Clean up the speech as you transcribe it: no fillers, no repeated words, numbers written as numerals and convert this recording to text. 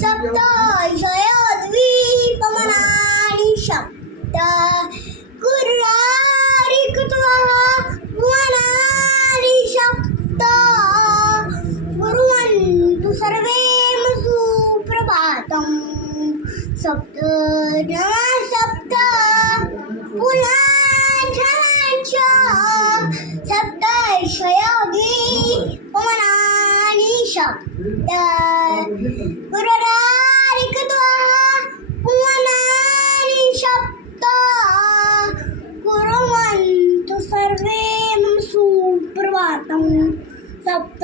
सप्त ईशयोद्वीपमनानि सप्त कुर्रारिक्त्वः भुवनानि सप्त कुर्वन्तु सर्वे सुप्रभातम् सप्त सप्त पुनश्च सप्त ईशयोद्वीपमनानि सप्त कुर्रारिक्त्वः भुवनानि सप्त कुर्वन्तु सर्वे सुप्रभातम् सप्त